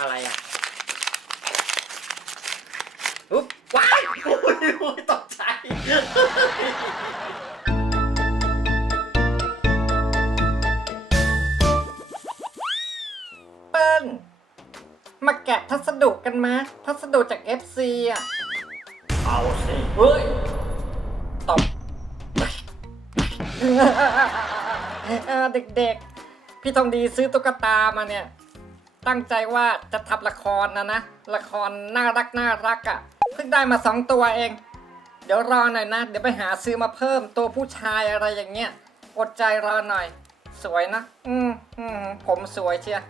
อะไรอะอุ๊บว้ายโอ้ยโอ้ยตกใจ เปิ้ลมาแกะพัสดุกันมาพัสดุจาก FC อะ เอาสิ เฮ้ยตบเออเด็กๆ พี่ทองดีซื้อตุ๊กตามาเนี่ย ตั้งใจว่าจะทำละครนะนะ ละครน่ารักน่ารักอะ่ะเพิ่งได้มาสองตัวเอง เดี๋ยวรอหน่อยนะ เดี๋ยวไปหาซื้อมาเพิ่มตัวผู้ชายอะไรอย่างเงี้ยอดใจรอหน่อย สวยนะ อืมอืมผมสวยเชีย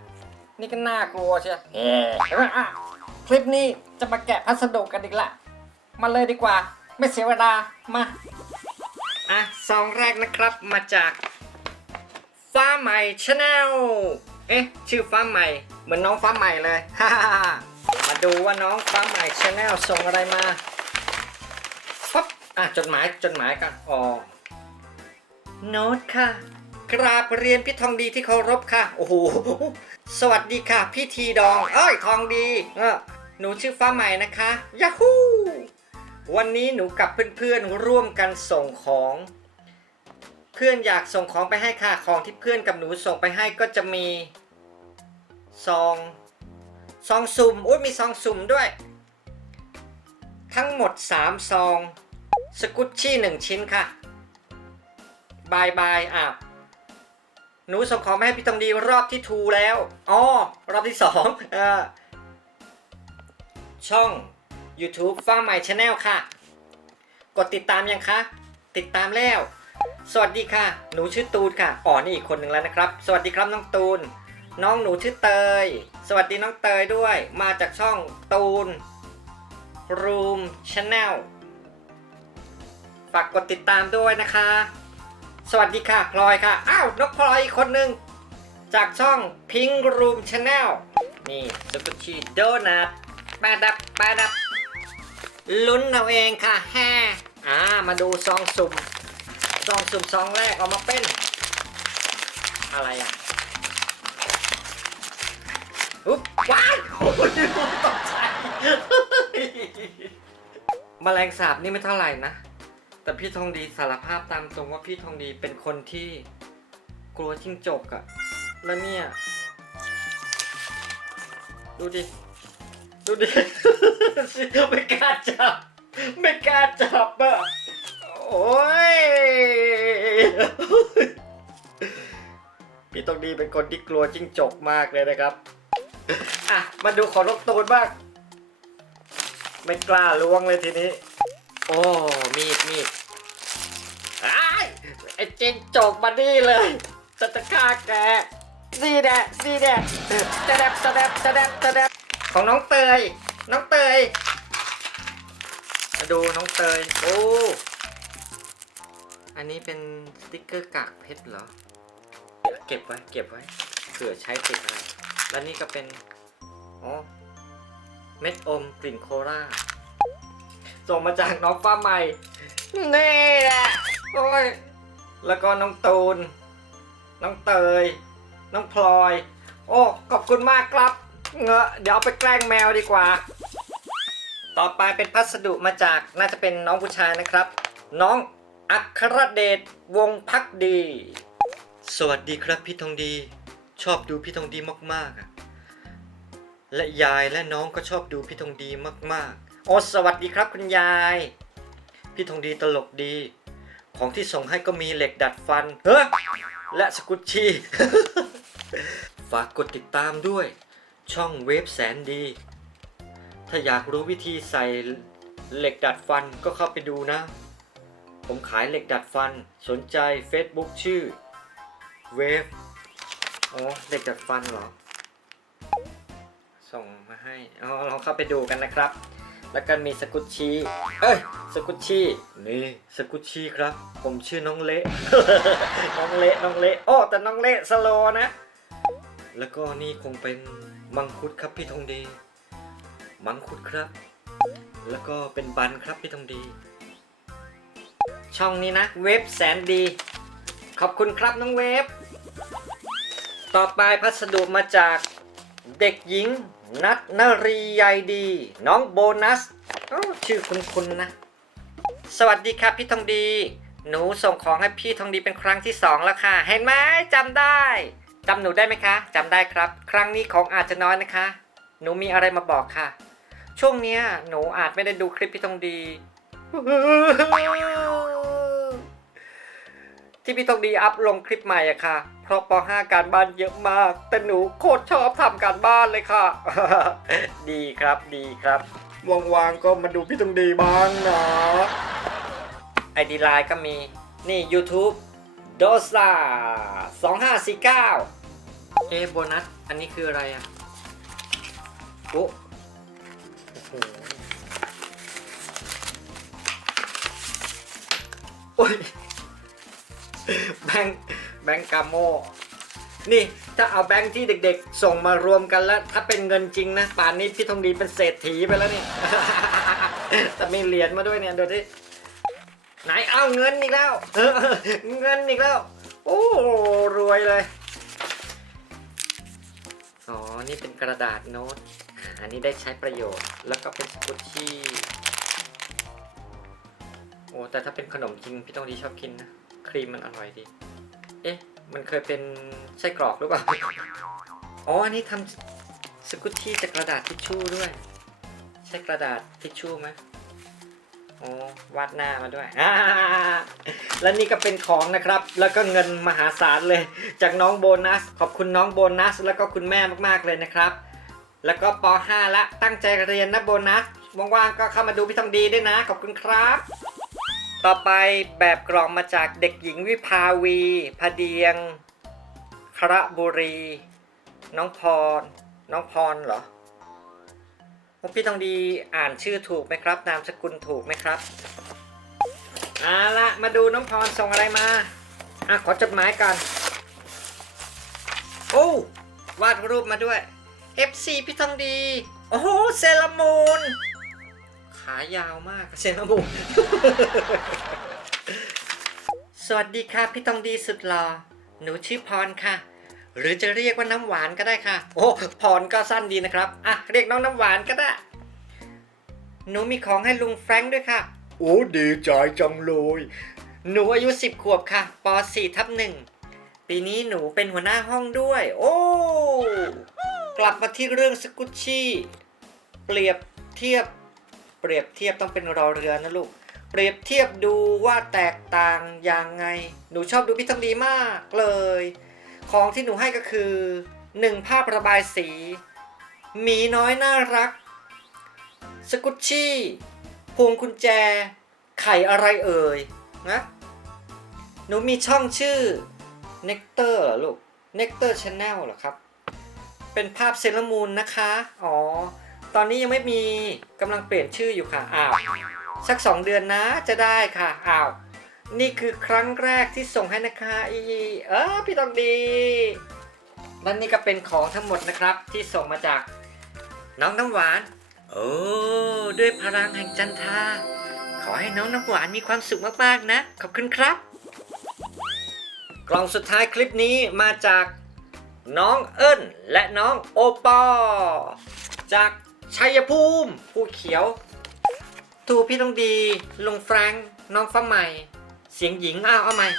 นี่ก็น่ากลัวเชียเฮ้ยอะคลิปนี้จะมาแกะพัสดุกันอีกละมาเลยดีกว่า ไม่เสียเวลามาอะซองแรกนะครับมาจากฟ้าใหม่ชาแนลเอ๊ะ ชื่อฟ้าใหม่ เหมือนน้องฟ้าใหม่เลยฮ่ามาดูว่าน้องฟ้าใหม่ชาแนลส่งอะไรมาปั๊บอะจดหมายจดหมายกันอ๋อโน้ตค่ะ กราบเรียนพี่ทองดีที่เคารพค่ะ โอ้โหสวัสดีค่ะ พี่ทีดอง เอ้ยทองดีเออหนูชื่อฟ้าใหม่นะคะยาฮูวันนี้หนูกับเพื่อนๆร่วมกันส่งของ เพื่อนอยากส่งของไปให้ค่ะของที่เพื่อนกับหนูส่งไปให้ก็จะมี ซอง ซองสุ่มอุ้ยมีซองสุ่มด้วย ทั้งหมด 3 ซอง สกุตชี่ 1 ชิ้นค่ะ บายบายอ้าวหนูส่งของมาให้พี่ตองดีรอบที่ทูแล้ว อ๋อ รอบที่สองอช่อง YouTube ฟ้าใหม่ชาแนลค่ะ กดติดตามยังคะ ติดตามแล้ว สวัสดีค่ะ หนูชื่อตูนค่ะ อ๋อ นี่อีกคนหนึ่งแล้วนะครับ สวัสดีครับน้องตูน น้องหนูชื่อเตย สวัสดีน้องเตยด้วย มาจากช่องตูน Room Channel ฝากกดติดตามด้วยนะคะ สวัสดีค่ะพลอยค่ะ อ้าวนกพลอยอีกคนหนึ่งจากช่อง Pink Room Channel นี่สกุชิโดนัทปาดับปาดับลุ้นเอาเองค่ะแฮ่อ่ามาดูซองสุ่มซองสุ่มซองแรกออกมาเป็น อะไรอะ อุ๊บว้ายโอ้ยตกใจแมลงสาบนี่ไม่เท่าไหร่นะ แต่พี่ทองดีสารภาพตามตรงว่าพี่ทองดีเป็นคนที่กลัวจิ้งจกอะแล้วเนี่ย ดูดิ ดูดิ ไม่กล้าจับ ไม่กล้าจับอะโอ้ยพี่ตองดีเป็นคนที่กลัวจิ้งจกมากเลยนะครับ อะ มาดูของนกตูนบ้าง ไม่กล้าล้วงเลยทีนี้ โอ้ มีดมีดไอ้จิ้งจกมานี่เลยจะจะฆ่าแกซีแดะซีแดะจะแดบจะแดบจะแดบจะแดบของน้องเตย น้องเตย มาดูน้องเตย โอ้ อันนี้เป็นสติกเกอร์กากเพชรเหรอ เก็บไว้ เก็บไว้เผื่อใช้ติดอะไร แล้วนี่ก็เป็นอ๋อเม็ดอมกลิ่นโคราส่งมาจากน้องฟ้าใหม่ นี่แหละโอ้ยแล้วก็น้องตูน น้องเตย น้องพลอย โอ้ขอบคุณมากครับ เงอะเดี๋ยวเอาไปแกล้งแมวดีกว่า ต่อไปเป็นพัสดุมาจากน่าจะเป็นน้องผู้ชายนะครับ น้องอัครเดชวงพักดี สวัสดีครับพี่ทองดี ชอบดูพี่ทองดีมากๆอะและยายและน้องก็ชอบดูพี่ทองดีมากๆโอสวัสดีครับคุณยาย พี่ทองดีตลกดี ของที่ส่งให้ก็มีเหล็กดัดฟันเฮ้และสกุตชีฝากกดติดตามด้วย ช่องเวฟแสนดี ถ้าอยากรู้วิธีใส่เหล็กดัดฟันก็เข้าไปดูนะ ผมขายเหล็กดัดฟันสนใจ Facebook ชื่อเวฟ โอ๋อเหล็กดัดฟันเหรอ ส่งมาให้เอาลองเข้าไปดูกันนะครับ แล้วก็มีสกุตชีเอ้ยสกุตชีนี่สกุตชีครับ ผมชื่อน้องเละ น้องเละน้องเละโอ้แต่น้องเละสโลนะ แล้วก็นี่คงเป็นมังคุดครับพี่ทองดี มังคุดครับ แล้วก็เป็นบันครับพี่ทองดี ช่องนี้นะ เว็บแสนดี ขอบคุณครับน้องเว็บ ต่อไปพัสดุมาจากเด็กหญิง นัทนรีใยดี น้องโบนัสชื่อคุณคุณนะ สวัสดีครับพี่ทองดี หนูส่งของให้พี่ทองดีเป็นครั้งที่สองแล้วค่ะ เห็นไหมจำได้จำหนูได้ไหมคะจำได้ครับ ครั้งนี้ของอาจจะน้อยนะคะ หนูมีอะไรมาบอกค่ะ ช่วงเนี้ยหนูอาจไม่ได้ดูคลิปพี่ทองดี ที่พี่ทองดีอัพลงคลิปใหม่อะค่ะ เพราะป .5 การบ้านเยอะมาก แต่หนูโคตรชอบทำการบ้านเลยค่ะ ดีครับดีครับว่างๆก็มาดูพี่ทองดีบ้างนะไอดีไลน์ก็มีนี่ YouTube โดซา2549เอะโบนัส อันนี้คืออะไรอะโอ้โอ้โหโอ้ย แบงค์แบงค์กาโมนี่ถ้าเอาแบงค์ที่เด็กๆ ส่งมารวมกันแล้ว ถ้าเป็นเงินจริงนะ ป่านนี้พี่ทองดีเป็นเศรษฐีไปแล้วนี่ แต่มีเหรียญมาด้วยเนี่ยดูที่ไหนเอาเงินอีกแล้วเงินอีกแล้ว โอ้รวยเลยอ๋อ นี่เป็นกระดาษโน้ต อันนี้ได้ใช้ประโยชน์ แล้วก็เป็นสกุชชี่ โอ้ แต่ถ้าเป็นขนมจริง พี่ต้องดีชอบกินนะ ครีมมันอร่อยดี เอ๊ะ มันเคยเป็นไส้กรอกหรือเปล่า อ๋อ อันนี้ทำสกุชชี่จากกระดาษทิชชู่ด้วย ใช่กระดาษทิชชู่ไหมโอ้วาดหน้ามาด้วย และนี่ก็เป็นของนะครับ แล้วก็เงินมหาศาลเลย จากน้องโบนัส ขอบคุณน้องโบนัส แล้วก็คุณแม่มากๆเลยนะครับ แล้วก็ป .5 ละ ตั้งใจเรียนนะโบนัส ว่างๆก็เข้ามาดูพี่ทองดีด้วยนะ ขอบคุณครับ ต่อไปแบบกล่องมาจากเด็กหญิงวิภาวีพเดียง คระบุรี น้องพร น้องพรเหรอพี่ทองดีอ่านชื่อถูกไหมครับ นามสกุลถูกไหมครับเอาละมาดูน้องพรส่งอะไรมา อะ ขอจดหมายก่อนโอ้ วาดรูปมาด้วย FC พี่ทองดี โอ้โหเซรามูน ขายาวมากเซรามูนสวัสดีค่ะพี่ทองดีสุดหล่อหนูชื่อพรค่ะ หรือจะเรียกว่าน้ำหวานก็ได้ค่ะ โอ้พรก็สั้นดีนะครับอะเรียกน้องน้ำหวานก็ได้ หนูมีของให้ลุงแฟรงค์ด้วยค่ะ โอ้ดีใจจังเลยหนูอายุ 10 ขวบค่ะป .4 ทับหนึ่งปีนี้หนูเป็นหัวหน้าห้องด้วย โอ้ กลับมาที่เรื่องสกุชชี่ เปรียบเทียบ เปรียบเทียบต้องเป็นรอเรือนะลูก เปรียบเทียบดูว่าแตกต่างยังไง หนูชอบดูพี่ทองดีมากเลย ของที่หนูให้ก็คือ 1 ภาพระบายสี หมีน้อยน่ารัก สกุชชี่ พวงกุญแจ ไข่อะไรเอ่ยนะ หนูมีช่องชื่อ Nectar เหรอลูก Nectar Channel เหรอครับ เป็นภาพเซเลอรามูนนะคะ อ๋อ ตอนนี้ยังไม่มีกำลังเปลี่ยนชื่ออยู่ค่ะ อ้าว สักสองเดือนนะจะได้ค่ะ อ้าว นี่คือครั้งแรกที่ส่งให้นะคะ อีเออพี่ต้องดี และนี่ก็เป็นของทั้งหมดนะครับที่ส่งมาจากน้องน้ำหวาน โอ้ด้วยพลังแห่งจันทราขอให้น้องน้ำหวานมีความสุขมากๆนะ ขอบคุณครับ กล่องสุดท้ายคลิปนี้มาจากน้องเอิญและน้องโอปอจาก ชัยภูมิผู้เขียวทูพี่ต้องดีลุงแฟรงค์น้องฟ้าใหม่ เสียงหญิงอ้าวเอาใหม่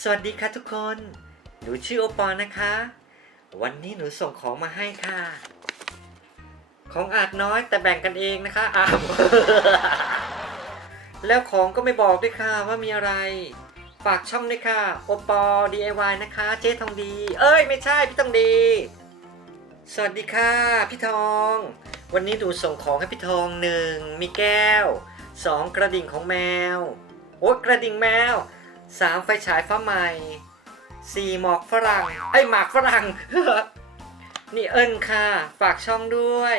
สวัสดีค่ะทุกคน หนูชื่อโอปอนะคะ วันนี้หนูส่งของมาให้ค่ะ ของอาจน้อยแต่แบ่งกันเองนะคะอ้าวแล้วของก็ไม่บอกด้วยค่ะว่ามีอะไร ฝากช่องด้วยค่ะโอปอ DIY นะคะ เจ๊ทองดี เอ้ยไม่ใช่พี่ทองดี สวัสดีค่ะ พี่ทอง วันนี้ดูส่งของให้พี่ทองหนึ่งมีแก้วสองกระดิ่งของแมว โอ้กระดิ่งแมวสามไฟฉายฟ้าใหม่สี่หมอกฝรั่งไอหมากฝรั่ง นี่เอิญค่ะ ฝากช่องด้วย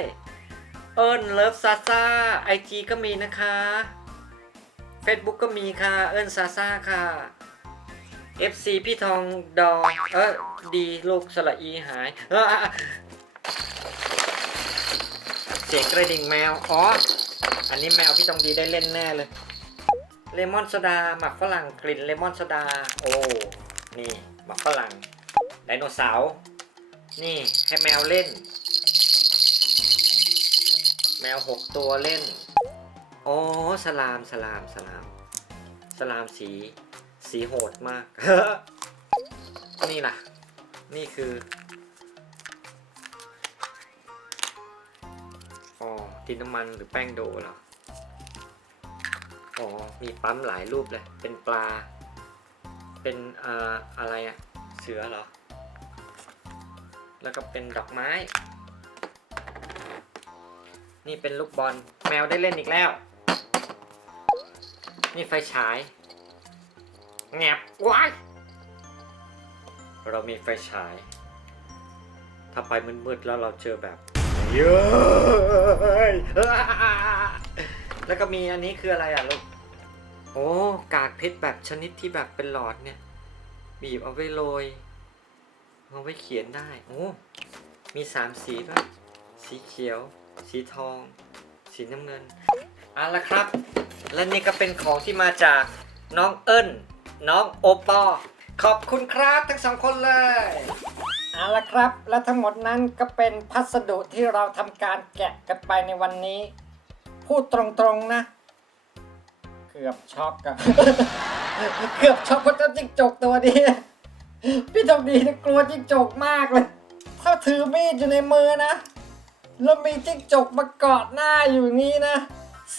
เอิญเลิฟซาซาไอจีก็มีนะคะ Facebook ก็มีค่ะ เอิญซาซาค่ะ FC พี่ทองดองเออดีลูกสละอีหายเออ เสียงกระดิ่งแมว อ๋อ อันนี้แมวพี่ทองดีได้เล่นแน่เลย เลมอนโซดาหมักฝรั่งกลิ่นเลมอนโซดา โอ้ นี่หมักฝรั่งไดโนเสาร์ นี่ให้แมวเล่น แมวหกตัวเล่นอ๋อสลามสลามสลาม สลามสี สีโหดมาก นี่ล่ะ นี่คือ ดินน้ำมันหรือแป้งโดเหรอ อ๋อ มีปั๊มหลายรูปเลย เป็นปลา เป็นอ่าอะไรอะเสือเหรอ แล้วก็เป็นดอกไม้ นี่เป็นลูกบอล แมวได้เล่นอีกแล้ว นี่ไฟฉายแงบว้ายเรามีไฟฉาย ถ้าไปมืดๆแล้วเราเจอแบบ เย้ยแล้วก็มีอันนี้คืออะไรอะลูก โอ้ กากเพชรแบบชนิดที่แบบเป็นหลอดเนี่ย บีบเอาไว้โรยเอาไว้เขียนได้ โอ้ มีสามสีด้วยสีเขียว สีทอง สีน้ำเงินเอาละครับ และนี่ก็เป็นของที่มาจากน้องเอิญน้องโอปอ ขอบคุณครับทั้งสองคนเลย เอาละครับ และทั้งหมดนั้นก็เป็นพัสดุที่เราทำการแกะกันไปในวันนี้ พูดตรงๆนะ เกือบช็อกอะเกือบช็อกเพราะเจ้าจิ้งจกตัวนี้ พี่ทองดีเนี่ยกลัวจิ้งจกมากเลย ถ้าถือมีดอยู่ในมือนะ แล้วมีจิ้งจกมาเกาะหน้าอยู่นี้นะ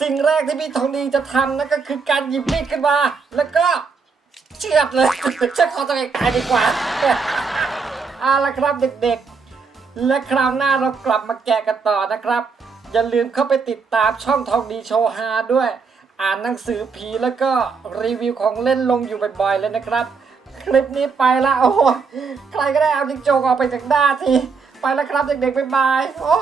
สิ่งแรกที่พี่ทองดีจะทำนั่นก็คือการหยิบมีดขึ้นมา แล้วก็เชือดเลยเชือดคอตัวเองตายดีกว่า เอาละครับเด็กๆ และคราวหน้าเรากลับมาแกะกันต่อนะครับ อย่าลืมเข้าไปติดตามช่องทองดีโชว์ฮาด้วย อ่านหนังสือผีแล้วก็รีวิวของเล่นลงอยู่บ่อยๆเลยนะครับ คลิปนี้ไปละโอ้ใครก็ได้เอาจิงโจกออกไปจากด้านทีไปแล้วครับเด็กๆบ๊ายบายโอ้